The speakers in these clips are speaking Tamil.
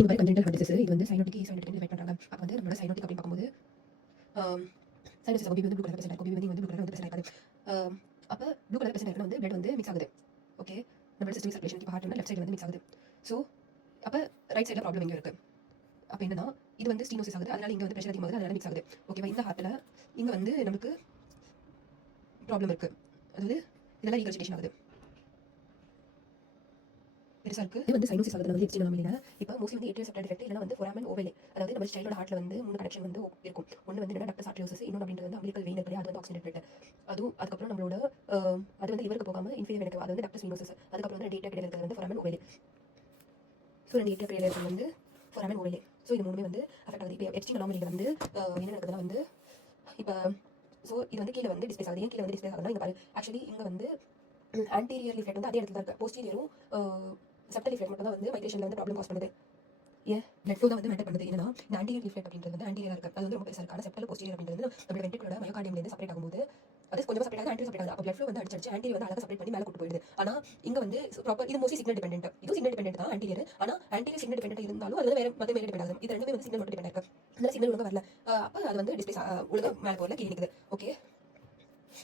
இந்த மாதிரி கன்ஜென்டல் ஹார்ட் டிசீஸ் இது வந்து சைனோட்டிக் டிவைட் பண்ணுறாங்க. அப்போ வந்து நம்மளோட சைனோட்டிக் அப்படின்னு பார்க்கும்போது சைனோசிஸ் கோபி வந்து ப்ளூ கலர் பிரச்சனை கோபி வந்து ப்ளூ கலர் வந்து பிரச்சனை இருக்காது. அப்போ ப்ளூ கலர் பிரச்சனை இருக்குன்னா வந்து பிளட் வந்து மிக்ஸ் ஆகுது. ஓகே, நம்மளோட சிஸ்டம் சர்க்குலேஷன் இப்போ ஹார்ட் வந்து லெஃப்ட் சைடு வந்து மிக்ஸ் ஆகுது. ஸோ அப்போ ரைட் சைடில் ப்ராப்ளம் எங்கே இருக்குது? அப்போ என்னன்னா இது வந்து ஸ்டீனோசிஸ் ஆகுது, அதனால இங்கே வந்து ப்ரெஷர் அதிகமாகுது, அதனால மிக்ஸ் ஆகுது. ஓகேவா, இந்த ஹார்ட்டில் இங்கே வந்து நமக்கு ப்ராப்ளம் இருக்குது, அதாவது இதெல்லாம் ரீகல்சிடேஷன் ஆகுது, பெருசாக இருக்குது. இது வந்து சைனோசிஸ் ஆகுது வந்து எக்ஸ்ட்ரீம் நாமினியில். இப்போ மோஸ்ட்லி வந்து ஏட்ரியல் செப்டாய்டு டிஃபெக்ட் இல்லைனா வந்து ஃபோராமன் ஓவலே, அதாவது நம்ம சைல்டோட ஹார்ட்டில் வந்து 3 கனெக்ஷன் வந்து இருக்கும். ஒன்று வந்து என்னன்னா டக்டஸ் ஆர்டரியோசிஸ், இன்னொன்று அப்படின்றது வந்து அம்பிலிக்கல் வெயின் இருக்கு, அது வந்து ஆக்சிடென்ட் பிளட். அதுக்கப்புறம் நம்மளோட அது வந்து லிவருக்கு போகாமல் இன்ஃபீரியர் வெனுக்கு, அது வந்து டக்டஸ் வீனோசிஸ். அதுக்கப்புறம் வந்து டேட்டா கிடையாது இருக்கிறது வந்து ஃபோராமன் ஓவலே. ஸோ ரெண்டு ஏட்டா கிடையாது இருக்கிறது வந்து ஃபோராமன் ஓவலே. ஸோ இது மூணுமே வந்து அஃபெக்ட் ஆகுது. இப்போ எப்ஸ்டீன் அனாமலியில் வந்து என்ன நடக்குதுன்னா வந்து இப்போ ஸோ இது வந்து கீழே வந்து டிஸ்பிளேஸ் ஆகுது. ஏன் கீழே வந்து டிஸ்பிளேஸ் ஆகுதுன்னா இங்கே பாரு, ஆக்சுவலி இங்கே வந்து ஆன்டீரியர் லிஃப்ட் வந்து அதே இடத்துல தான் இருக்குது. போஸ்டீரியரும் செப்டல் லிஃப்ட் மட்டும் தான் வந்து மைக்ரேஷனில் வந்து ப்ராப்ளம் காஸ் பண்ணுது. ஏன் பிளட் ஃப்ளோ தான் வந்து மேட்டர் பண்ணுது. என்னன்னா இந்த ஆன்டீரியர் லிஃப்ட் அப்படின்றது வந்து ஆன்டீரியர் இருக்குது, அது வந்து ரொம்ப பெருசாக இருக்குது. ஆனால் செப்டல் போஸ்டீரியர் அப்படின்றது நம்ம வென்ட்ரிகுலரோட மயோகார்டியம்லேருந்து செப்பரேட் ஆகும்போது அது கொஞ்சம் செப்பரேட் ஆகுது, ஆன்டீரியர் செப்பரேட் ஆகுது. அப்போ பிளட் ஃப்ளோ வந்து அடிச்சு ஆன்டீரியர் வந்து அழகாக செப்பரேட் பண்ணி மேலே கூட்டு போயிடுது. ஆனால் இங்கே வந்து ப்ராப்பர் இது மோஸ்ட்லி சிக்னல் டிபெண்டன்ட், இது சிக்னல் டிபெண்டன்ட் தான் ஆன்டீரியர். ஆனால் ஆன்டீரியர் சிக்னல் டிபெண்டன்ட் இருந்தாலும் அது வேறு மற்ற மேலே டிபெண்ட் ஆகுது. இது ரெண்டுமே வந்து சிக்னல் மட்டும் டிபெண்ட் ஆகுது. அதனால சிக்னல் ஒழுங்காக வரல, அப்போ அது வந்து டிஸ்பிளேஸ் ஒழுங்காக மேலே போகல, கீழே நிற்குது. ஓகே,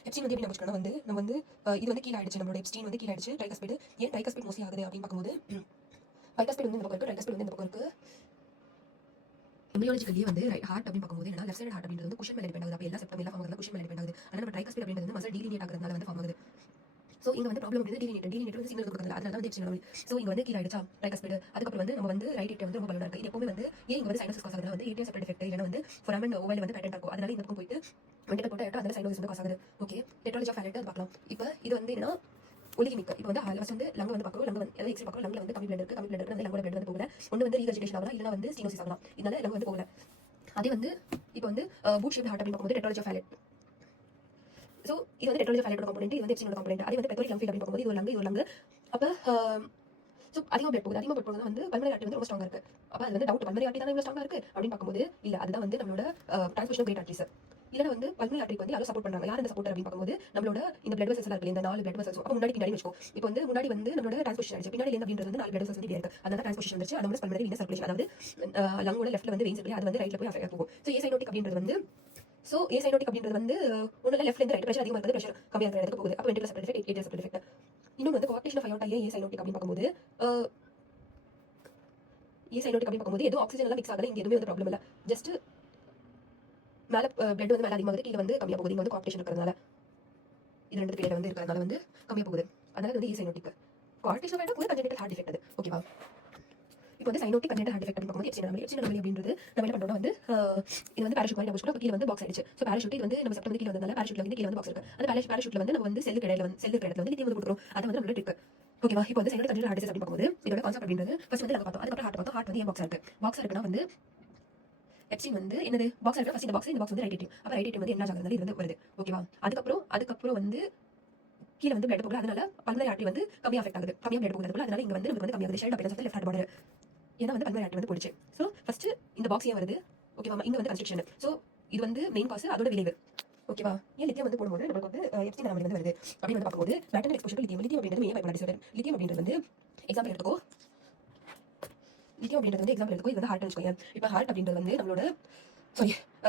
எப்ஸ்டீன் வந்து எப்படி நம்ம வந்து நம்ம வந்து இது வந்து கீழே ஆயிடுச்சு, நம்மளோட எப்ஸ்டீன் வந்து கீழே ஆயிடுச்சு. ட்ரைகஸ்பைடு ஏன் ட்ரைகஸ்பைடு மோஸ்ட்லி ஆகுது அப்படின்னு பார்க்கும்போது பைகஸ்பைடு வந்து இந்த பக்கம் இருக்குது, ட்ரைகஸ்பைடு வந்து இந்த பக்கம் இருக்குது. எம்பியாலஜிக்கலியே வந்து ஹார்ட் அப்படின்னு பார்க்கும்போது என்னன்னா லெஃப்ட் சைடு ஹார்ட் அப்படின்றது வந்து குஷன் மேலே டிபெண்ட் ஆகுது. அப்போ எல்லா செப்டம் எல்லாம் ஃபார்ம் ஆகுது, குஷன் மேலே டிபெண்ட் ஆகுது. ஆனால் நம்ம ட்ரைகஸ்பைடு அப்படின்றது வந்து மசில் டீலினியேட் ஆகிறதுனால வந்து ஃபார்ம் ஆகுது. ஸோ இங்கே வந்து ப்ராப்ளம் வந்து டீலினியேட் வந்து சிக்னல் கொடுக்குறது, அதனால வந்து எப்ஸ்டீன் அனாமலி. ஸோ இங்கே வந்து கீழே ஆயிடுச்சா ட்ரைகஸ்பைடு. அதுக்கப்புறம் வந்து நம்ம வந்து ரைட் ஏட்ரியம் வந்து ரொம்ப பலனாக இருக்குது. இது எப்பவுமே வந்து ஏன் இங்கே வந்து சைனோசிஸ் காஸ் ஆகுது வந்து ஏட்ரியம் செப்டாய்டு டிஃபெக்ட் இல்லைனா வந்து ஃபோராமன் ஓவல் வந்து பேட்டர்ன் இருக்கும். அதனால இந்த பக்கம் போயிட்டு வெண்டிக்கல் போட்டு அதனால சைனோசிஸ் வந்து காஸ் ஆகுது. ஓகே, டெட்ராலஜி ஆஃப் ஃபேலட் அது பார்க்கலாம். இப்போ இது வந்து என்னன்னா ஒலிகிமிக். இப்போ வந்து ஃபர்ஸ்ட் வந்து லங் வந்து பார்க்குறோம், லங் வந்து எல்லாம் எக்ஸ்ட்ரா பார்க்குறோம். லங்கில் வந்து கம்மி பிளட் இருக்குது, கம்மி பிளட் இருக்குது, லங்கோட பிளட் வந்து போகல. ஒன்று வந்து ரீகல்சிடேஷன் ஆகலாம், இல்லைனா வந்து ஸ்டீனோசிஸ் ஆகலாம். இதனால லங் வந்து போகல. அதே வந்து இப்போ வந்து பூட் ஷேப்ட் ஹார்ட் அப்படின்னு பார்க்கும்போது டெட்ராலஜி ஆஃப் ஃபேலட். ஸோ இது வந்து டெட்ராலஜி ஆஃப் ஃபேலட்டோட காம்பனென்ட், இது வந்து எப்ஸ்டீனோட காம்பனென்ட். அதே வந்து பெத்தோரிக் லங் ஃபீல்ட் அப்படின்னு பார்க்கும்போது இது ஒரு லங்கு. அப்போ ஸோ அதிகமாக பிளட் போகுது, அதிகமாக பிளட் போகுது வந்து பல்மனரி ஆர்டரி வந்து ரொம்ப ஸ்ட்ராங்காக இருக்குது. அப்போ அது வந்து டவுட், பல்மனரி ஆர்டரி தான் இவ்வளோ ஸ்ட்ராங்காக இருக்குது அப்படின்னு பார்க்கும்போது இல்லை, அதுதான் வந்து நம்மளோட டிரான்ஸ்மிஷன் கிரேட் ஆர்டரிஸ். இல்லைனா வந்து பல்மனரி ஆர்டரிக்கு வந்து யாரும் சப்போர்ட் பண்ணுறாங்க. யார் இந்த சப்போர்ட் அப்படின்னு பார்க்கும்போது நம்மளோட இந்த பிளட் வெசல்ஸ் இருக்கு, இந்த 4 பிளட் வெசல்ஸ். அப்போ முன்னாடி பின்னாடி வச்சுக்கோ. இப்போ வந்து முன்னாடி வந்து நம்மளோட டிரான்ஸ்மிஷன் ஆச்சு, பின்னாடி இருந்து அப்படின்றது வந்து 4 பிளட் வெசல்ஸ் வந்து இருக்கு. அதனால டிரான்ஸ்மிஷன் வந்துச்சு, அதனால பல்மனரி வீனஸ் சர்க்குலேஷன், அதாவது லங்கோட லெஃப்ட்ல வந்து வெயின்ஸ் இருக்கு, அது வந்து ரைட்ல போய் போகும். ஸோ ஏ சைனோட்டிக் அப்படின்றது வந்து ஒன்றும் லெஃப்ட்ல இருந்து ரைட் ப்ரெஷர் அதிகமாக இருக்குது, ப்ரெஷர் கம்மியாக இருக்கிற இடத்துக்கு போகுது. அப்போ வென்ட்ரிகுலர் செப்டாய்டு டிஃபெக்ட், ஏட்ரியல் செப்டாய்டு டிஃபெக்ட். இன்னொன்று வந்து கோஆக்டிவேஷன் ஆஃப் அயோர்டா ஏ சைனோட்டிக் அப்படின்னு பார்க்கும்போது எதுவும் ஆக்சிஜன் எல்லாம் மிக்ஸ் ஆகல, இங்கே எதுவுமே வந்து ப்ராப்ளம் இல்லை. ஜஸ்ட் மேலே பிளட் வந்து மேலே அதிகமாக கீழே வந்து கம்மியாக போகுது. இங்கே வந்து கோஆக்டிவேஷன் இருக்கிறதுனால இது ரெண்டு கீழே வந்து இருக்கிறதுனால வந்து கம்மியாக போகுது. அதனால வந்து ஏ சைனோட்டிக். கோஆக்டிவேஷன் ஆகிட்டா கூட கன்ஜென்டல் ஹார்ட் டிஃபெக்ட் அது. ஓகேவா, இப்போ வந்து சைனோட்டிக் கன்ஜென்டல் ஹார்ட் டிஃபெக்ட் பார்க்கும்போது எப்ஸ்டீன் அனாமலி அப்படின்றது நம்ம என்ன பண்ணுறோம்னா வந்து இது வந்து பேராஷூட் மாதிரி நம்ம கீழே வந்து பாக்ஸ் ஆயிடுச்சு. ஸோ பேராஷூட் இது வந்து நம்ம செப்டம் வந்து கீழே வந்ததால பேராஷூட்ல வந்து கீழே வந்து பாக்ஸ் இருக்குது. அந்த பேராஷூட்ல வந்து நம்ம வந்து செல்லு இடத்துல வந்து லித்தியம் வந்து கொடுக்குறோம். அது வந்து நம்மளோட ட்ரிக். ஓகேவா, இப்போ வந்து சைனோட்டிக் கன்ஜென்டல் ஹார்ட் டிசீஸ் அப்படின்னு பார்க்கும்போது இதோட கான்செப்ட் அப்படின்றது ஃபர்ஸ்ட் வந்து நம்ம பார்த்தோம். அதுக்கப்புறம் ஹார்ட் வந்து ஏன் பாக்ஸாக இருக்குன்னா வந்து எப்ஸ்டீன் வந்து என்னது பாக்ஸ் இருக்கு. ஃபர்ஸ்ட் இந்த பாக்ஸ் வந்து ரைட் ஏட்ரியம். அப்போ ரைட் ஏட்ரியம் வந்து என்ன ஆகுதுனால இது வந்து வருது. ஓகேவா, அதுக்கப்புறம் வந்து கீழே வந்து பிளட் போகல, அதனால பல்மனரி ஆர்டரி வந்து கம்மியாக அஃபெக்ட் ஆகுது, கம்மியாக பிளட் போகுது. அதனால இங்கே வந்து நமக்கு வந்து கம்மியாகுது. ஷேட் அப்படி லெஃப்ட் ஹார்ட் பார்டர் ஏன்னா வந்து பல்மனரி ஆர்டரி வந்து போயிடுச்சு. ஸோ ஃபர்ஸ்ட் இந்த பாக்ஸ் ஏன் வருது? ஓகேவா, இங்கே வந்து கன்ஸ்ட்ரக்ஷன். ஸோ இது வந்து மெயின் காசு, அதோட விளைவு. ஓகேவா, ஏன் லித்தியம் வந்து போடும்போது நமக்கு வந்து எப்ஸ்டீன் அனாமலி வந்து வருது அப்படின்னு வந்து பார்க்கும்போது மேட்டர்னல் எக்ஸ்போஷர் லித்தியம் அப்படின்றது ஏன் பைப்போலார் டிசார்டர். லித்தியம் அப்படின்றது வந்து எக்ஸாம்பிள் எடுத்துக்கோ. இது வந்து ஹார்ட் வச்சுக்கோங்க. இப்போ ஹார்ட் அப்படின்றது வந்து நம்மளோட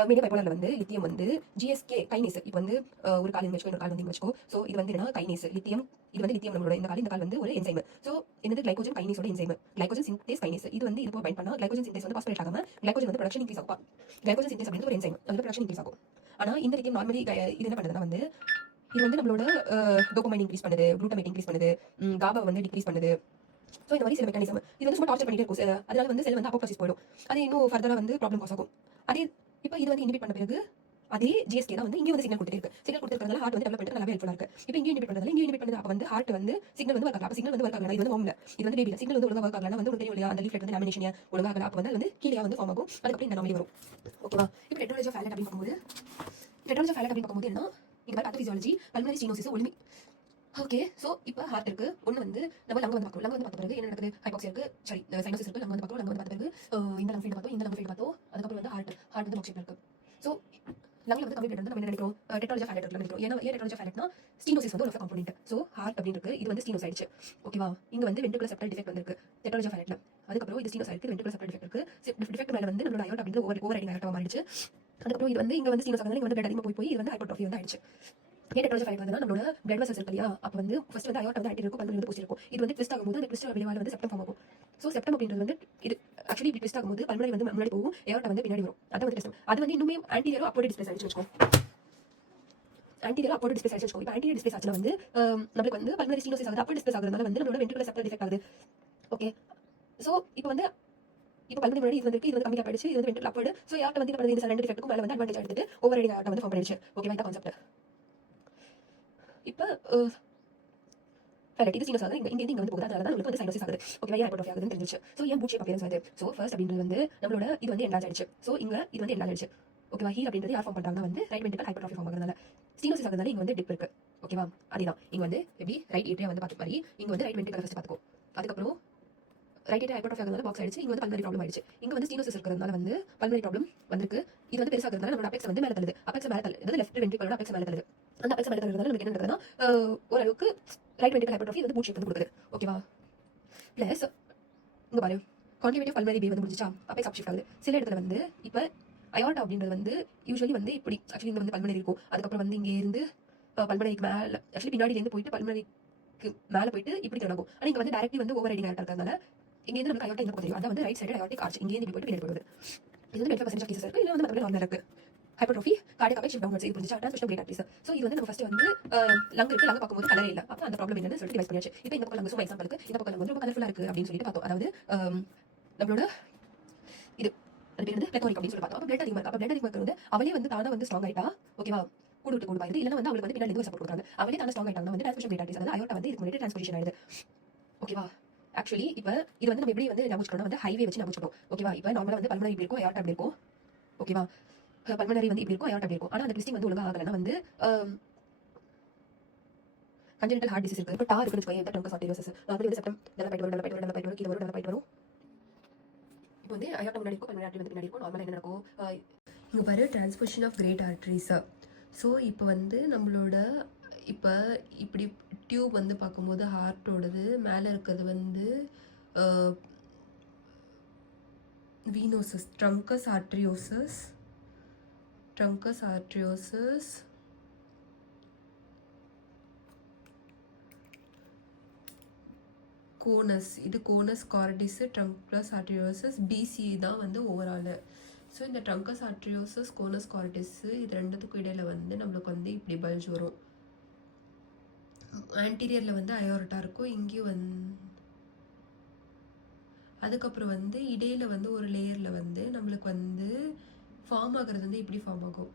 மீடியம் பைப்போலரில் வந்து லித்தியம் வந்து ஜிஎஸ்கே கைனேஸ். இப்போ வந்து ஒரு கால் வச்சுக்கோ, இன்னொரு கால் வந்து வச்சுக்கோ. ஸோ இது வந்து என்ன கைனேஸ் லித்தியம், இது வந்து லித்தியம் நம்மளோட இந்த கால் வந்து ஒரு என்சைம். ஸோ என்னது கிளைகோஜன் கைனேஸோட என்சைம், கிளைகோஜன் சிந்தேஸ் கைனேஸ். இது வந்து இது பைண்ட் பண்ணா கிளைகோஜன் சிந்தேஸ் வந்து பாஸ்பரேட் ஆகாம கிளைகோஜன் வந்து ப்ரொடக்ஷன் இன்க்ரீஸ் ஆகும். கிளைகோஜன் சிந்தேஸ் அப்படின்றது ஒரு என்சைம், அதோட ப்ரொடக்ஷன் இன்க்ரீஸ் ஆகும். ஆனால் இந்த லித்தியம் நார்மலி இது என்ன பண்ணுதுன்னா வந்து இது வந்து நம்மளோட டோபமைன் இன்க்ரீஸ் பண்ணுது, குளூட்டமேட் இன்க்ரீஸ் பண்ணுது, காபா வந்து டிக்ரீஸ் பண்ணுது. ஸோ இந்த மாதிரி சில மெக்கானிசம் இது வந்து சும்மா டார்ச்சர் பண்ணிட்டே இருக்கும். அதனால வந்து செல் வந்து அப்போப்டோசிஸ் போயிடும். அது இன்னும் ஃபர்தராக வந்து ப்ராப்ளம் காஸ் ஆகும். அதே இப்போ இது வந்து இன்ஹிபிட் பண்ண பிறகு அதே ஜிஎஸ்கே தான் வந்து இங்கே வந்து சிக்னல் கொடுத்துருக்கு. சிக்னல் கொடுத்துருக்கனால ஹார்ட் வந்து டெவலப் பண்ணிட்டு நல்லா ஹெல்ப்ஃபுல்லாக இருக்கு. இப்போ இங்கே இன்ஹிபிட் பண்ணுறது அப்போ வந்து ஹார்ட் வந்து சிக்னல் வந்து ஒர்க் ஆகலாம். அப்போ சிக்னல் வந்து ஒர்க் ஆகலாம். இது வந்து ஹோம்ல, இது வந்து பேபியில் சிக்னல் வந்து ஒழுங்காக ஒர்க் ஆகலாம். வந்து தெரியும் இல்லையா, அந்த லீஃப்லெட் வந்து லேமினேஷன் ஒழுங்காக ஆகலாம். அப்போ வந்து கீழே வந்து ஃபார்ம் ஆகும். அதுக்கப்புறம் இந்த நாமலி வரும். ஓகேவா, இப்போ டெட்ராலஜி ஆஃப் ஃபேலட் அப்படின்னு பார்க்கும்போது என்ன இங்கே பாரு, பேத்தோபிசியாலஜி பல்மனரி ஸ்டீனோசிஸ் ஒலிமி. ஓகே, ஸோ இப்போ ஹார்ட் இருக்கு, ஒன்று வந்து நம்ம லங் வந்து பார்க்கணும். லங் வந்து பார்த்த பிறகு என்ன நடக்குது? ஹைபாக்சியா இருக்கு, சரி சைனோசிஸ் இருக்கு. லங் வந்து பார்க்கணும். லங் வந்து பார்த்த பிறகு இந்த லங் ஃபீல்டு பார்த்தோம், இந்த லங் ஃபீல்டு பார்த்தோம். அதுக்கப்புறம் வந்து ஹார்ட் வந்து பாக்ஸ் இருக்கு. ஸோ லங்ல வந்து கம்மி பிளட் வந்து நம்ம என்ன நினைக்கிறோம்? டெட்ராலஜி ஆஃப் ஃபேலட் நினைக்கிறோம். ஏன்னா ஏன் டெட்ராலஜி ஆஃப் ஃபேலட்னா ஸ்டீனோசிஸ் வந்து ஒரு காம்போனென்ட். ஸோ ஹார்ட் அப்படின்னு இருக்கு, இது வந்து ஸ்டீனோஸ் ஆயிடுச்சு. ஓகேவா, இங்கே வந்து வென்ட்ரிகுலர் செப்டாய்டு டிஃபெக்ட் வந்திருக்கு டெட்ராலஜி ஆஃப் ஃபேலட்ல. அதுக்கப்புறம் வந்து ஸ்டீனோஸ் ஆயிருக்கு, வென்ட்ரிகுலர் செப்டல் டிஃபெக்ட் இருக்கு. டிஃபெக்ட் மேல வந்து நம்மளோட அயோர்ட் அப்படிங்கிறது ஓவர் ரைடிங் அயோர்ட்டா மாறிடுச்சு. அதுக்கப்புறம் இது வந்து இங்க வந்து ஸ்டீனோஸ் ஆகுதுனால இங்க வந்து பிளட் அதிகமாக போய் இது வந்து ஹைப்பர்ட்ரோஃபி வந்து ஆயிடுச்சு. ஏன் டெக்னாலஜி ஃபைல் வந்து நம்மளோட பிளட் வெசல்ஸ் இருக்கு இல்லையா, அப்போ வந்து ஃபர்ஸ்ட் வந்து அயோர்ட் வந்து ஆக்டிவ் இருக்கும், பல்மனரி வந்து பூசி இருக்கும். இது வந்து ட்விஸ்ட் ஆகும்போது அந்த ட்விஸ்ட் விளைவால வந்து செப்டம் ஃபார்ம் ஆகும். ஸோ செப்டம் அப்படின்றது வந்து இது ஆக்சுவலி இப்படி ட்விஸ்ட் ஆகும்போது பல்மனரி வந்து முன்னாடி போகும், அயோர்ட் வந்து பின்னாடி வரும். அது வந்து அது வந்து இன்னுமே ஆன்டீரியரோ அப்போர்ட் டிஸ்பிளேஸ் ஆயிடுச்சு வச்சுக்கோ. ஆன்டீரியரோ அப்போர்ட் டிஸ்பிளேஸ் ஆயிடுச்சு வச்சுக்கோ. இப்போ ஆன்டீரியர் டிஸ்பிளேஸ் ஆச்சுன்னா வந்து நம்மளுக்கு வந்து பல்மனரி ஸ்டீனோசிஸ் ஆகுது, அப்போர்ட் டிஸ்பிளேஸ் ஆகுறதுனால வந்து நம்மளோட வென்ட்ரிகுலர் செப்டல் டிஃபெக்ட் ஆகுது. ஓகே, ஸோ இப்போ வந்து பல்மனரி முன்னாடி இது வந்து கம்மி ஆயிடுச்சு, இது வந்து வென்ட்ரிகுலர் அப்போர்ட். ஸோ அயோர்ட் வந்து இந்த ரெண்டு டிஃபெக்ட்டுக்கும் மேலே வந்து அட்வான்டேஜ் எடுத்துட்டு ஓவர் ரைடிங் அயோர்ட் வந்து ஃபார்ம் பண்ணிடுச்சு. ஓகேவா, இந்த கான்செப்ட். இப்போ இது சீனஸ் ஆகுது, இங்க வந்து போகுது, அதனால தான் உங்களுக்கு வந்து சைனோசிஸ் ஆகுது. ஓகேவா, ஏன் ஹைப்பர்ட்ரோஃபி ஆகுதுன்னு தெரிஞ்சிச்சு. ஸோ ஏன் பூச்சி அப்பியரன்ஸ் வருது. ஸோ ஃபர்ஸ்ட் அப்படின்றது வந்து நம்மளோட இது வந்து என்லார்ஜ் ஆயிடுச்சு. ஸோ இங்க இது வந்து என்லார்ஜ் ஆயிடுச்சு. ஓகேவா, ஹீல் அப்படின்றது யார் ஃபார்ம் பண்றாங்கன்னா வந்து ரைட் வென்ட்ரிகல் ஹைப்பர்ட்ரோஃபி ஃபார்ம் ஆகுறதுனால. ஸ்டீனோசிஸ் ஆகுறதுனால இங்க வந்து டிப் இருக்கு. ஓகேவா, அதேதான் இங்க வந்து எப்படி ரைட் ஏட்ரியா வந்து பார்த்த மாதிரி இங்க வந்து ரைட் வென்ட்ரிகல் ஃபர்ஸ்ட் பார்த்துக்கோ. அதுக்கப்புறம் ரைட் ஏட்ரியா ஹைப்பர்ட்ரோஃபி ஆகுறதுனால பாக்ஸ் ஆயிடுச்சு. இங்க வந்து பல்மனரி ப்ராப்ளம் ஆயிடுச்சு. இங்க வந்து ஸ்டீனோசிஸ் இருக்கிறதுனால வந்து பல்மனரி ப்ராப்ளம் வந்திருக்கு. இது வந்து பெருசாகிறதுனால நம்மளோட அபெக்ஸ் வந்து மேலே தள்ளுது. அபெக்ஸ் மேலே தள்ளுது, அதாவது லெஃப்ட் வென்ட்ரிகலோட அபெக்ஸ் மேலே தள்ளுது. அந்த அபெக்ஸ் மேலே தள்ளுறதுனால நமக்கு என்ன நடக்குதுன்னா ஓரளவுக்கு ரைட் வென்ட்ரிகல் ஹைப்பர்ட்ரோஃபி வந்து பூச்சி வந்து கொடுக்குது. ஓகேவா, பிளஸ் இங்க பாரு கான்டிவேட்டிவ் பல்மனரி பி வந்து முடிஞ்சிச்சா, அபெக்ஸ் அப்ஷிஃப்ட் ஆகுது. சில இடத்துல வந்து இப்போ அயோர்ட்டா அப்படின்றது வந்து யூஸ்வலி வந்து இப்படி ஆக்சுவலி இங்க வந்து பல்மனரி இருக்கும். அதுக்கப்புறம் வந்து இங்கே இருந்து பல்மனரிக்கு மேலே ஆக்சுவலி பின்னாடியிலேருந்து போயிட்டு பல்மனரிக்கு மேலே போயிட்டு இப்படி தொடங்கும். ஆனால் இங்கே வந்து டேரக்ட்லி வந்து ஓவர் ரைடிங் இருக்கிறதுனால இங்கே இருந்து நமக்கு அயோர்ட்டா இந்த தெரியும். அதான் வந்து ரைட் சைடு அயோர்ட்டிக் ஆர்ச் இங்கே இருந்து போயிட்டு பின்னாடி போகுது. இது வந்து 20% கேசஸ் இருக்கு, இல்லை வந்து மற்றபடி நார்மலாக இருக்கு. ஹைப்பர்ட்ரோஃபி கார்டியக் அபெக்ஸ் டவுன்வர்ட்ஸ் இது புரிஞ்சிச்சா, ட்ரான்ஸ்மிஷன் கிரேட் ஆர்டரிஸ். ஸோ இது வந்து நம்ம ஃபர்ஸ்ட் வந்து லங் இருக்கு, லங் பார்க்கும்போது கலரே இல்லை, அப்போ அந்த ப்ராப்ளம் என்னன்னு சொல்லிட்டு டிவைஸ் பண்ணியாச்சு. இப்போ இந்த பக்கம் லங் சும்மா எக்ஸாம்பிளுக்கு இந்த பக்கம் லங் வந்து ரொம்ப கலர்ஃபுல்லாக இருக்கு அப்படின்னு சொல்லிட்டு பார்த்தோம். அதாவது நம்மளோட இது அது பேர் வந்து பிளத்தோரிக் அப்படின்னு சொல்லி பார்த்தோம். அப்போ பிளட் அதிகமாக இருக்கு, அப்போ பிளட் அதிகமாக இருக்கிறது அவளே வந்து தானே வந்து ஸ்ட்ராங் ஆயிட்டா. ஓகேவா, கூடு விட்டு கூடு பாயுது, இல்லைன்னா வந்து அவங்களுக்கு வந்து பின்னாடி இருந்து சப்போர்ட் கொடுக்குறாங்க. அவளே தானே ஸ்ட்ராங் ஆயிட்டாங்கன்னா வந்து ட்ரான்ஸ்மிஷன் கிரேட் ஆர்டரிஸ், அதாவது அயோர்ட்டா வந்து இதுக்கு முன்னாடி ட்ரான்ஸ்மிஷன் ஆயிடுது. ஓகேவா, ஆக்சுவலி இப்போ இது வந்து நம்ம எப்படி வந்து ஞாபகம் வந்து ஹைவே வச்சு ஞாபகம். ஓகேவா, இப்போ நார்மலாக வந்து பல்மனரி இப்படி இருக்கும், அயோர்ட்டா அப்படி இருக்கும். ஓகேவா, பல்மனரி வந்து இப்படி இருக்கும், அயோர்ட்டா அப்படி இருக்கும். ஆனால் அந்த ட்விஸ்டிங் வந்து ஒழுங்காக ஆகலைன்னா வந்து கன்ஜெனிட்டல் ஹார்ட் டிசீஸ் இருக்குது. இப்போ டார் இருக்குன்னு வச்சுக்கோங்க, ட்ரங்கஸ் ஆர்டரியோசிஸ் நார்மலி வந்து செப்டம் டெவலப் ஆயிட்டு வரும், கீழே வரும், டெவலப் ஆயிட்டு வரும். இப்போ வந்து அயோர்ட்டா முன்னாடி இருக்கும், பல்மனரி ஆர்டரி வந்து பின்னாடி இருக்கும். நார்மலாக என்ன நடக்கும், இங்கே பாரு transmission of great arteries. So இப்போ வந்து நம்மளோட இப்போ இப்படி டியூப் வந்து பார்க்கும்போது ஹார்ட்டோடது மேலே இருக்கிறது வந்து வீனோசஸ், ட்ரங்கஸ் ஆர்டரியோசஸ், கோனஸ், இது கோனஸ் கார்டிஸ், ட்ரங்கஸ் ஆர்டரியோசஸ், பிசி தான் வந்து ஓவரால். ஸோ இந்த ட்ரங்கஸ் ஆர்டரியோசஸ், கோனஸ் கார்டிஸ் இது ரெண்டுத்துக்கும் இடையில வந்து நம்மளுக்கு வந்து இப்படி பல்ஜ் வரும். ஆன்டீரியரில் வந்து அயோர்ட்டா இருக்கும், இங்கேயும் வந்து அதுக்கப்புறம் வந்து இடையில வந்து ஒரு லேயரில் வந்து நம்மளுக்கு வந்து ஃபார்ம் ஆகுறது வந்து இப்படி ஃபார்ம் ஆகும்.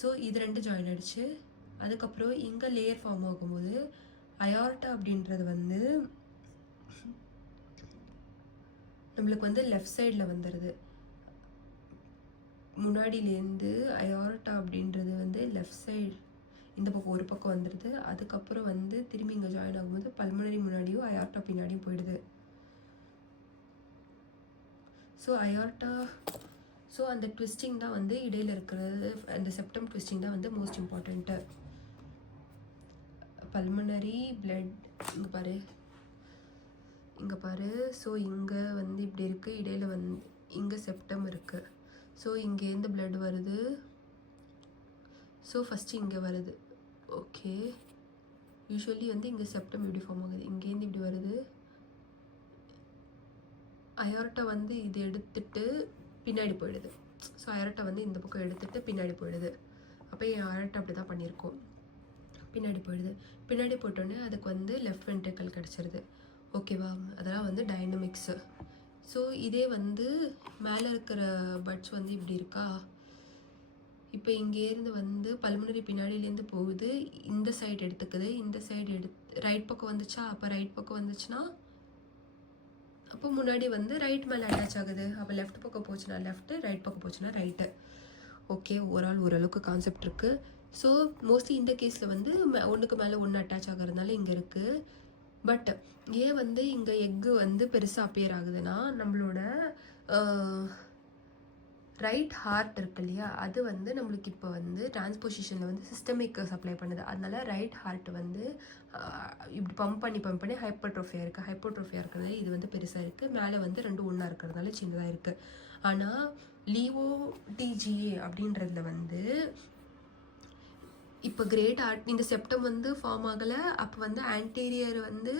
ஸோ இது ரெண்டு ஜாயின் ஆகிடுச்சு. அதுக்கப்புறம் இங்கே லேயர் ஃபார்ம் ஆகும்போது அயோர்ட்டா அப்படின்றது வந்து நம்மளுக்கு வந்து லெஃப்ட் சைடில் வந்துடுது. முன்னாடியிலேருந்து அயோர்ட்டா அப்படின்றது வந்து லெஃப்ட் சைடு இந்த பக்கம் ஒரு பக்கம் வந்துடுது. அதுக்கப்புறம் வந்து திரும்பி இங்கே ஜாயின் ஆகும்போது பல்மனரி முன்னாடியும் அயோர்ட்டா பின்னாடியும் போயிடுது. ஸோ அயோர்ட்டா, ஸோ அந்த ட்விஸ்டிங் தான் வந்து இடையில இருக்கிறது, அந்த செப்டம் ட்விஸ்டிங் தான் வந்து மோஸ்ட் இம்பார்ட்டண்ட்டு. பல்மனரி பிளட் இங்கே பாரு ஸோ இங்கே வந்து இப்படி இருக்குது, இடையில வந்து இங்கே செப்டம் இருக்குது. ஸோ இங்கேருந்து பிளட் வருது. ஸோ ஃபஸ்ட்டு இங்கே வருது. ஓகே, யூஸ்வலி வந்து இங்கே செப்டம் இப்படி ஃபார்ம் ஆகுது, இங்கேருந்து இப்படி வருது. அயோர்ட்டா வந்து இது எடுத்துட்டு பின்னாடி போயிடுது. ஸோ அயோர்ட்டா வந்து இந்த பக்கம் எடுத்துட்டு பின்னாடி போயிடுது. அப்போ என் அயோர்ட்டா அப்படி தான் பண்ணியிருக்கோம், பின்னாடி போயிடுது. பின்னாடி போட்டோன்னே அதுக்கு வந்து லெஃப்ட் வென்ட்ரிக்கல் கிடச்சிருது. ஓகேவா, அதெல்லாம் வந்து டைனமிக்ஸு. ஸோ இதே வந்து மேலே இருக்கிற பட்ஸ் வந்து இப்படி இருக்கா. இப்போ இங்கேருந்து வந்து பல்மனரி பின்னாடியிலேருந்து போகுது, இந்த சைடு எடுத்துக்குது, இந்த சைடு ரைட் பக்கம் வந்துச்சா. அப்போ ரைட் பக்கம் வந்துச்சுன்னா அப்போ முன்னாடி வந்து ரைட் மேலே அட்டாச் ஆகுது. அப்போ லெஃப்ட் பக்கம் போச்சுன்னா லெஃப்ட்டு, ரைட் பக்கம் போச்சுன்னா ரைட்டு. ஓகே, ஓரளவுக்கு கான்செப்ட் இருக்குது. ஸோ மோஸ்ட்லி இந்த கேஸில் வந்து ஒன்றுக்கு மேலே ஒன்று அட்டாச் ஆகிறதுனால இங்கே இருக்குது. பட் ஏன் வந்து இங்கே எக்கு வந்து பெருசாக அப்பியர் ஆகுதுன்னா நம்மளோட ரைட் ஹார்ட் இருக்கு இல்லையா, அது வந்து நம்மளுக்கு இப்போ வந்து டிரான்ஸ்பொசிஷனில் வந்து சிஸ்டமிக் சப்ளை பண்ணுது. அதனால ரைட் ஹார்ட் வந்து இப்படி பம்ப் பண்ணி ஹைப்பர்ட்ரோஃபியாக இருக்கிறதுனால இது வந்து பெருசாக இருக்குது. மேலே வந்து ரெண்டும் ஒன்றா இருக்கிறதுனால சின்னதாக இருக்குது. ஆனால் லீவோ டிஜிஏ அப்படின்றதுல வந்து இப்போ கிரேட் ஆர்ட் இந்த செப்டம் வந்து ஃபார்ம் ஆகலை. அப்போ வந்து ஆன்டீரியர் வந்து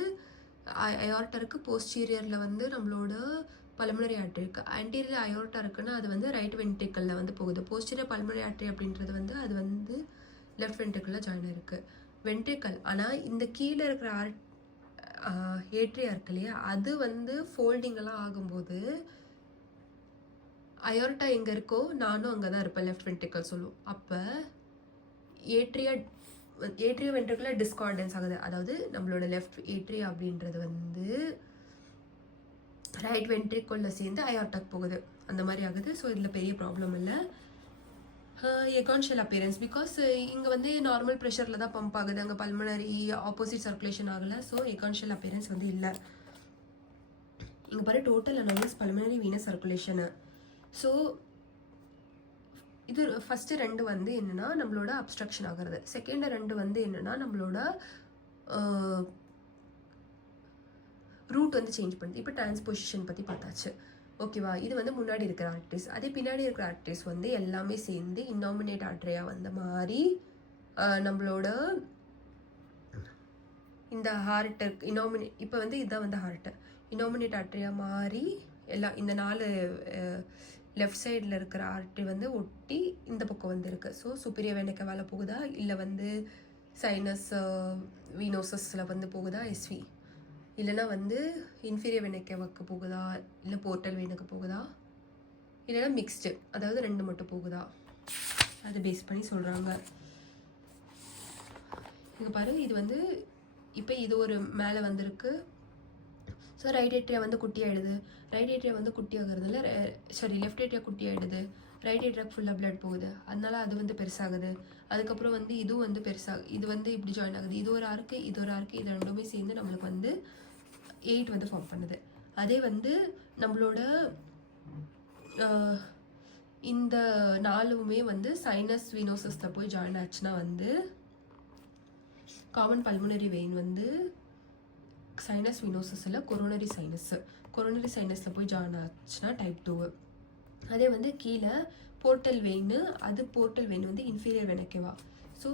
அயார்ட்டா இருக்குது, போஸ்டீரியரில் வந்து நம்மளோட பல்மனரி ஆர்டரி இருக்குது. ஆன்டீரியர் அயோர்ட்டா இருக்குன்னா அது வந்து ரைட் வென்ட்ரிக்கலில் வந்து போகுது. போஸ்டீரியர் பல்மனரி ஆர்டரி அப்படின்றது வந்து அது வந்து லெஃப்ட் வென்ட்ரிக்கலில் ஜாயின் இருக்குது. வென்ட்ரிக்கல் ஆனால் இந்த கீழே இருக்கிற ஏட்ரியா இருக்கு இல்லையா, அது வந்து ஃபோல்டிங்கெல்லாம் ஆகும்போது அயோர்ட்டா எங்கே இருக்கோ நானும் அங்கே தான் இருப்பேன், லெஃப்ட் வென்ட்ரிக்கல் சொல்லும். அப்போ ஏட்ரியா வென்ட்ரிகுலர் டிஸ்கார்டன்ஸ் ஆகுது. அதாவது நம்மளோட லெஃப்ட் ஏட்ரியா அப்படின்றது வந்து ரைட் வென்ட்ரிக்குள்ள சேர்ந்து அயார்டாக் போகுது, அந்த மாதிரி ஆகுது. ஸோ இதில் பெரிய ப்ராப்ளம் இல்லை. எகான்ஷியல் அப்பியரன்ஸ் பிகாஸ் இங்கே வந்து நார்மல் ப்ரெஷரில் தான் பம்ப் ஆகுது, அங்கே பல்மனரி ஆப்போசிட் சர்க்குலேஷன் ஆகலை. ஸோ எகான்ஷியல் அப்பியரன்ஸ் வந்து இல்லை. இங்கே பாரு total anomalous pulmonary venous circulation. So இது ஃபஸ்ட்டு 2 வந்து என்னென்னா நம்மளோட அப்ஸ்ட்ரக்ஷன் ஆகிறது. செகண்ட் 2 வந்து என்னென்னா நம்மளோட ரூட் வந்து சேஞ்ச் பண்ணுது. இப்போ டிரான்ஸ்பொசிஷன் பற்றி பார்த்தாச்சு, ஓகேவா. இது வந்து முன்னாடி இருக்கிற ஆர்டரிஸ். அதே பின்னாடி இருக்கிற ஆர்டரிஸ் வந்து எல்லாமே சேர்ந்து இன்னாமினேட் ஆர்டரியாக வந்து மாறி நம்மளோட இந்த ஹார்ட் இப்போ வந்து இதுதான் வந்து ஹார்ட்டு இன்னாமினேட் ஆர்டரியாக மாறி எல்லாம் இந்த 4 லெஃப்ட் சைடில் இருக்கிற ஆர்டரி வந்து ஒட்டி இந்த பக்கம் வந்து இருக்குது. ஸோ சுப்பீரியர் வெனைக்க வேலை போகுதா, இல்லை வந்து சைனஸ் வீனோசஸில் வந்து போகுதா எஸ்வி, இல்லைனா வந்து இன்ஃபீரியர் வெனைக்கவாக்கு போகுதா, இல்லை போர்ட்டல் வெனுக்கு போகுதா, இல்லைனா மிக்ஸ்டு, அதாவது 2 மட்டும் போகுதா, அதை பேஸ் பண்ணி சொல்கிறாங்க. இங்கே பாரு, இது வந்து இப்போ இது ஒரு மேலே வந்திருக்கு. ஸோ ரைட் ஏட்ரியா வந்து குட்டியாகிடுது. ரைட் ஏட்ரியா வந்து குட்டி ஆகுறதுல லெஃப்ட் ஏட்ரியா குட்டி ஆகிடுது. ரைட் ஏட்ரியாக்கு ஃபுல்லாக பிளட் போகுது, அதனால அது வந்து பெருசாகுது. அதுக்கப்புறம் வந்து இதுவும் வந்து இது வந்து இப்படி ஜாயின் ஆகுது. இது ஒரு ஆர்க்கு, இது ஒரு ஆர்க்கு, இது ரெண்டுமே சேர்ந்து நம்மளுக்கு வந்து 8 வந்து ஃபார்ம் பண்ணுது. அதே வந்து நம்மளோட இந்த 4மே வந்து சைனஸ் வீனோசஸில் போய் ஜாயின் ஆச்சுன்னா வந்து காமன் பல்மனரி வெயின் வந்து சைனஸ் வீனோசஸில் கொரோனரி சைனஸில் போய் ஜாயின் ஆச்சுன்னா டைப் 2. அதே வந்து கீழே போர்ட்டல் வெயின், அது போர்ட்டல் வெயின் வந்து இன்ஃபீரியர் வெனைக்கவா. ஸோ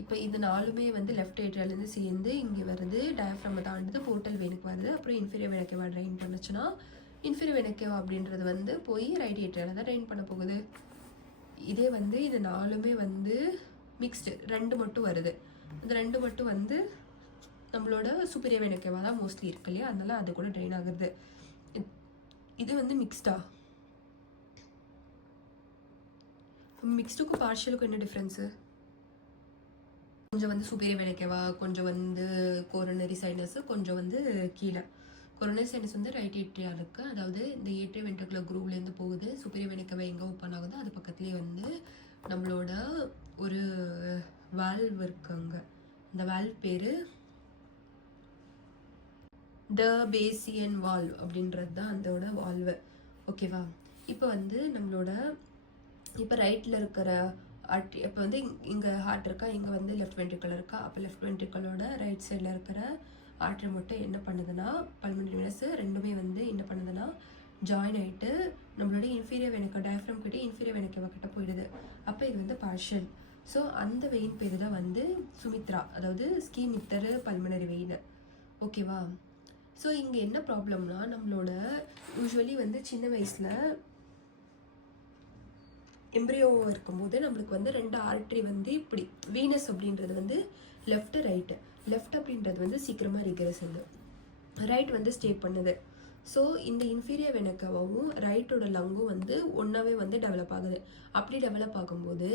இப்போ இது 4மே வந்து லெஃப்ட் ஏட்ரியாலேருந்து சேர்ந்து இங்கே வருது, டயஃப்ராமை தாண்டுது, போர்ட்டல் வெயினுக்கு வருது. அப்புறம் இன்ஃபீரியர் வெனைக்கவா ட்ரைன் பண்ணுச்சுன்னா இன்ஃபீரியர் வெனைக்கவா அப்படின்றது வந்து போய் ரைட் ஏட்ரியாவில் தான் ட்ரைன் பண்ண போகுது. இதே வந்து இது 4மே வந்து மிக்ஸ்டு, 2 மட்டும் வருது. அந்த 2 மட்டும் வந்து நம்மளோட சுப்பீரியர் வெனைக்கவா தான் மோஸ்ட்லி இருக்கு இல்லையா, அதனால அது கூட ட்ரெயின் ஆகுது. இது வந்து மிக்ஸ்டுக்கும் பார்ஷியலுக்கும் என்ன டிஃப்ரென்ஸு? கொஞ்சம் வந்து சுப்பீரியர் வெனைக்கவா, கொஞ்சம் வந்து கொரோனரி சைனஸ், கொஞ்சம் வந்து கீழே. கொரோனரி சைனஸ் வந்து ரைட் ஏட்ரியா இருக்குது, அதாவது இந்த ஏட்ரியா வென்ட்ரிகுலர் குரூவ்லேருந்து போகுது. சுப்பீரியர் வெனைக்கவா எங்கே ஓப்பன் ஆகுதோ அது பக்கத்துலேயே வந்து நம்மளோட ஒரு வால்வ் இருக்குங்க. இந்த வால்வ் பேர் த பேசியன் வால்வ் அப்படின்றது தான் அதோட வால்வு, ஓகேவா. இப்போ வந்து நம்மளோட இப்போ ரைட்டில் இருக்கிற இப்போ வந்து இங்கே ஹார்ட் இருக்கா, இங்கே வந்து லெஃப்ட் வென்ட்ரிக்கல் இருக்கா. அப்போ லெஃப்ட் வென்ட்ரிக்கலோட ரைட் சைடில் இருக்கிற ஆர்டரி மட்டும் என்ன பண்ணுதுன்னா பல்மனரி வெனஸ் 2மே வந்து என்ன பண்ணுதுன்னா ஜாயின் ஆகிட்டு நம்மளோட இன்ஃபீரியர் வெனைக்க டயஃப்ரம் கிட்டே இன்ஃபீரியர் வெனைக்கவா கிட்ட போயிடுது. அப்போ இது வந்து பார்ஷியல். ஸோ அந்த வெயின் பேர் தான் வந்து சுமித்ரா, அதாவது ஸ்கீமித்தர் பல்மனரி வெயின், ஓகேவா. ஸோ இங்கே என்ன ப்ராப்ளம்னா நம்மளோட யூஸ்வலி வந்து சின்ன வயசில் எம்ப்ரியோவாக இருக்கும்போது நம்மளுக்கு வந்து 2 ஆர்டரி வந்து இப்படி வீனஸ் அப்படின்றது வந்து ரைட்டு லெஃப்ட் அப்படின்றது வந்து சீக்கிரமாக ரிகரஸ் இல்லை, ரைட் வந்து ஸ்டே பண்ணுது. ஸோ இந்த இன்ஃபீரியர் வெனைக்கவாவும் ரைட்டோட லங்கும் வந்து ஒன்றாவே வந்து டெவலப் ஆகுது. அப்படி டெவலப் ஆகும்போது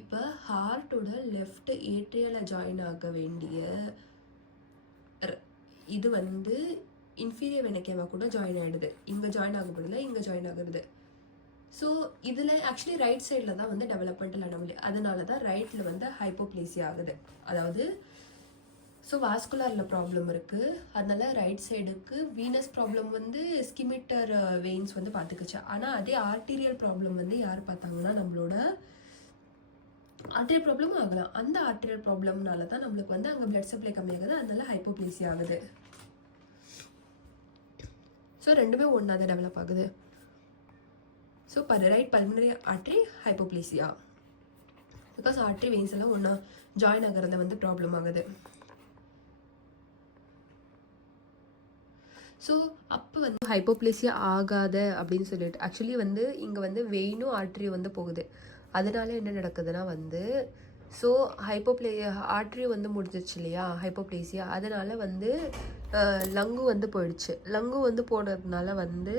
இப்போ ஹார்ட்டோட லெஃப்ட் ஏட்ரியாவில் ஜாயின் ஆக வேண்டிய இது வந்து இன்ஃபீரியர் வெனைக்கவா கூட ஜாயின் ஆகிடுது. இங்கே ஜாயின் ஆகப்படுதில்ல, இங்கே ஜாயின் ஆகுறது. ஸோ இதில் ஆக்சுவலி ரைட் சைடில் தான் வந்து டெவலப்மெண்டல் அனாமலி, அதனால தான் ரைட்டில் வந்து ஹைப்போப்ளேசியா ஆகுது. அதாவது ஸோ வாஸ்குலரில் ப்ராப்ளம் இருக்குது. அதனால ரைட் சைடுக்கு வீனஸ் ப்ராப்ளம் வந்து ஸ்கிமிட்டர் வெயின்ஸ் வந்து பார்த்துக்குச்சு. ஆனால் அதே ஆர்டீரியல் ப்ராப்ளம் வந்து யார் பார்த்தாங்கன்னா நம்மளோட ஆர்டரியல் ப்ராப்ளமும் ஆகலாம். அந்த ஆர்டரியல் ப்ராப்ளம்னால தான் நம்மளுக்கு வந்து அங்கே பிளட் சப்ளை கம்மியாகுது, அதனால ஹைப்போப்ளேசியா ஆகுது. ஸோ ரெண்டுமே ஒன்றா தான் டெவலப் ஆகுது. So right pulmonary artery hypoplasia, because artery veins எல்லாம் ஒன்றா ஜாயின் ஆகிறத வந்து ப்ராப்ளம் ஆகுது. ஸோ அப்போ வந்து ஹைப்போப்ளேசியா ஆகாத அப்படின்னு சொல்லிட்டு ஆக்சுவலி வந்து இங்கே வந்து வெயினும் ஆர்டரியும் வந்து போகுது. அதனால என்ன நடக்குதுன்னா வந்து ஸோ ஆர்டரி வந்து முடிஞ்சிருச்சு இல்லையா ஹைப்போப்ளேசியா, அதனால வந்து லங்கு வந்து போயிடுச்சு. லங்கு வந்து போனதுனால வந்து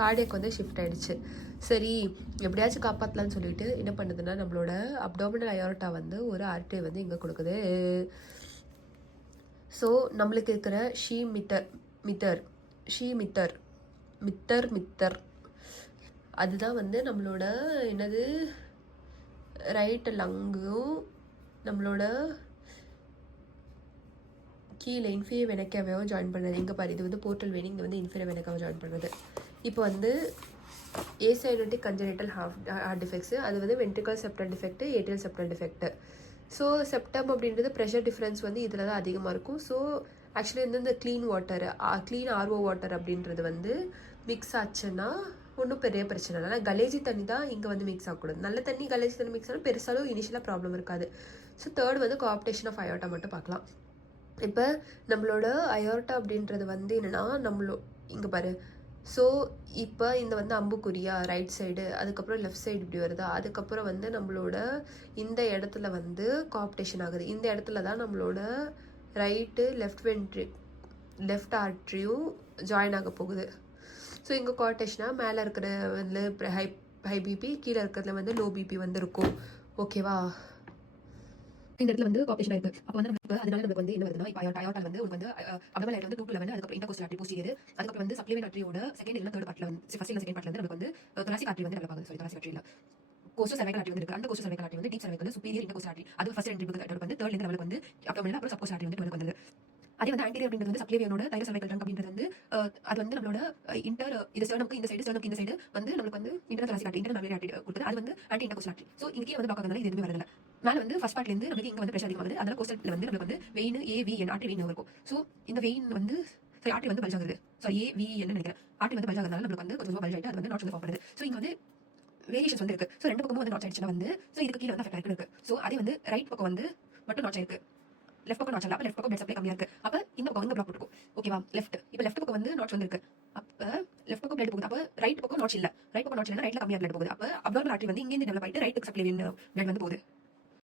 கார்டியக் வந்து ஷிஃப்ட் ஆயிடுச்சு. சரி எப்படியாச்சும் காப்பாற்றலான்னு சொல்லிட்டு என்ன பண்ணுதுன்னா நம்மளோட அப்டாமினல் அயோர்ட்டா வந்து ஒரு ஆர்டரி வந்து இங்கே கொடுக்குது. ஸோ நம்மளுக்கு இருக்கிற மித்தர் அதுதான் வந்து நம்மளோட என்னது ரைட் லங்கும் நம்மளோட கீழே இன்ஃபீரியர் வெனக்காவும் ஜாயின் பண்ணுறது. எங்கே பாரு இது வந்து போர்ட்டல் வெயின், இங்கே வந்து இன்ஃபீரியர் வெனக்காவை ஜாயின் பண்ணுறது. இப்போ வந்து ஏசைனோட்டிக் கன்ஜெனிட்டல் ஹார்ட் டிஃபெக்ட்ஸு, அது வந்து ventricle septal defect, atrial septal defect. So septum அப்படின்றது ப்ரெஷர் டிஃப்ரென்ஸ் வந்து இதில் தான் அதிகமாக இருக்கும். ஸோ ஆக்சுவலி வந்து இந்த க்ளீன் ஆர்ஓ வாட்டர் அப்படின்றது வந்து மிக்ஸ் ஆச்சுன்னா ஒன்றும் பெரிய பிரச்சனை இல்லை. ஆனால் கலேஜி தண்ணி தான் இங்கே வந்து மிக்ஸ் ஆகக்கூடாது. நல்ல தண்ணி கலேஜி தண்ணி மிக்ஸ் ஆனால் பெருசாலும் இனிஷியலாக ப்ராப்ளம் இருக்காது. ஸோ தேர்ட் வந்து கோஆப்டேஷன் ஆஃப் அயோர்ட்டா மட்டும் பார்க்கலாம். இப்போ நம்மளோட அயோர்ட்டா அப்படின்றது வந்து என்னென்னா இங்கே பாரு. ஸோ இப்போ இந்த வந்து அம்புக்குறியா ரைட் சைடு, அதுக்கப்புறம் லெஃப்ட் சைடு இப்படி வருதா, அதுக்கப்புறம் வந்து நம்மளோட இந்த இடத்துல வந்து கோஆப்டேஷன் ஆகுது. இந்த இடத்துல தான் நம்மளோட ரைட்டு லெஃப்ட் ஆர்ட்ரியும் ஜாயின் ஆக போகுது. ஸோ இங்கே கோஆப்டேஷனாக மேலே இருக்கிற வந்து ஹை பிபி, கீழே இருக்கிறதுல வந்து லோ பிபி வந்து இருக்கும். ஓகேவா? இந்த இடத்துல வந்து காம்படிஷன் இருக்கு. அப்போ வந்து நமக்கு அதனால நமக்கு வந்து என்ன வருதுன்னா இப்போ அயோர்ட்டா வந்து உங்களுக்கு வந்து அப்டோமினல் ஆர்டரி வந்து 2 to 11, அதுக்கப்புறம் இன்டர்கோஸ்டல் ஆர்டரி போஸ்டீரியர், அதுக்கப்புறம் வந்து சப்ளிமெண்ட் ஆர்டரியோட செகண்ட் இல்ல தேர்ட் பார்ட்ல வந்து ஃபர்ஸ்ட் இல்ல செகண்ட் பார்ட்ல வந்து நமக்கு வந்து thoracic ஆர்டரி வந்து டெவலப் ஆகுது. சாரி thoracic ஆர்டரி இல்ல, கோஸ்டோ cervical ஆர்டரி வந்து இருக்கு. அந்த கோஸ்டோ cervical ஆர்டரி வந்து deep cervical superior intercostal artery, அது ஃபர்ஸ்ட் என்ட்ரி டெவலப் வந்து தேர்ட் லெவலுக்கு வந்து அப்டோமினல், அப்புறம் சப்கோஸ்டல் ஆர்டரி வந்து டெவலப் பண்ணுது. அதே வந்து ஆன்டீரியர் அப்படின்றது வந்து சப்ளிவியனோட தைரோ cervical trunk அப்படின்றது வந்து அது வந்து நம்மளோட இது ஸ்டர்னம்க்கு இந்த சைடு வந்து நம்மளுக்கு வந்து internal thoracic artery, internal artery கொடுக்குது. அது வந்து ஆன்டி இன்டர்கோஸ்டல் ஆர்டரி. ஸோ இங்கே வந்து பிளாக் ஆகுறதுனால இது எதுவுமே வரதில்லை. மேலே வந்து ஃபர்ஸ்ட் பார்ட்லேருந்து நமக்கு இங்கே வந்து ப்ரெஷர் அதிகமாகுது. அதனால கோஸ்டல் வந்து நம்மளுக்கு வந்து வெயின் ஏவிஎன் ஆர்டரி வெயின் இருக்கும். ஸோ இந்த வெயின் வந்து ஆர்டரி வந்து பல்ஜ் ஆகுது. ஏவிஎன் நினைக்கிறேன். ஆர்டரி வந்து பல்ஜ் ஆகுறதுனால நம்மளுக்கு வந்து கொஞ்சம் பல்ஜ் ஆகிட்டு அது வந்து நாட்ஸ் வந்து ஃபார்ம் பண்ணுது. ஸோ இங்கே வந்து வேரியேஷன்ஸ் வந்து இருக்கு. ஸோ ரெண்டு பக்கமும் வந்து நாட்ஸ் ஆயிடுச்சுன்னா வந்து ஸோ இதுக்கு கீழே வந்து அஃபெக்ட் ஆயிருக்கு. ஸோ அதே வந்து ரைட் பக்கம் வந்து மட்டும் நாட்ஸ் ஆயிருக்கு, லெஃப்ட் பக்கம் நாட்ஸ் இல்லை. அப்போ லெஃப்ட் பக்கம் பிளட் சப்ளை கம்மியாக இருக்கு. அப்போ இந்த பக்கம் வந்து பிளாக் போட்டுருக்கும். ஓகேவா? இப்போ லெஃப்ட் பக்கம் வந்து நாட்ஸ் வந்து இருக்கு. அப்போ லெஃப்ட் பக்கம் பிளட் போகுது. அப்போ ரைட் பக்கம் நாட்ஸ் இல்லை. ரைட் பக்கம் நாட்ஸ் இல்லை, ரைட்ல கம்மியாக பிளட் போகுது. அப்போ அப்டாமினல் ஆர்டரி வந்து இங்கே டெவலப் ஆகிட்டு ரைட்டுக்கு சப்ளை பிளட் வந்து போகுது.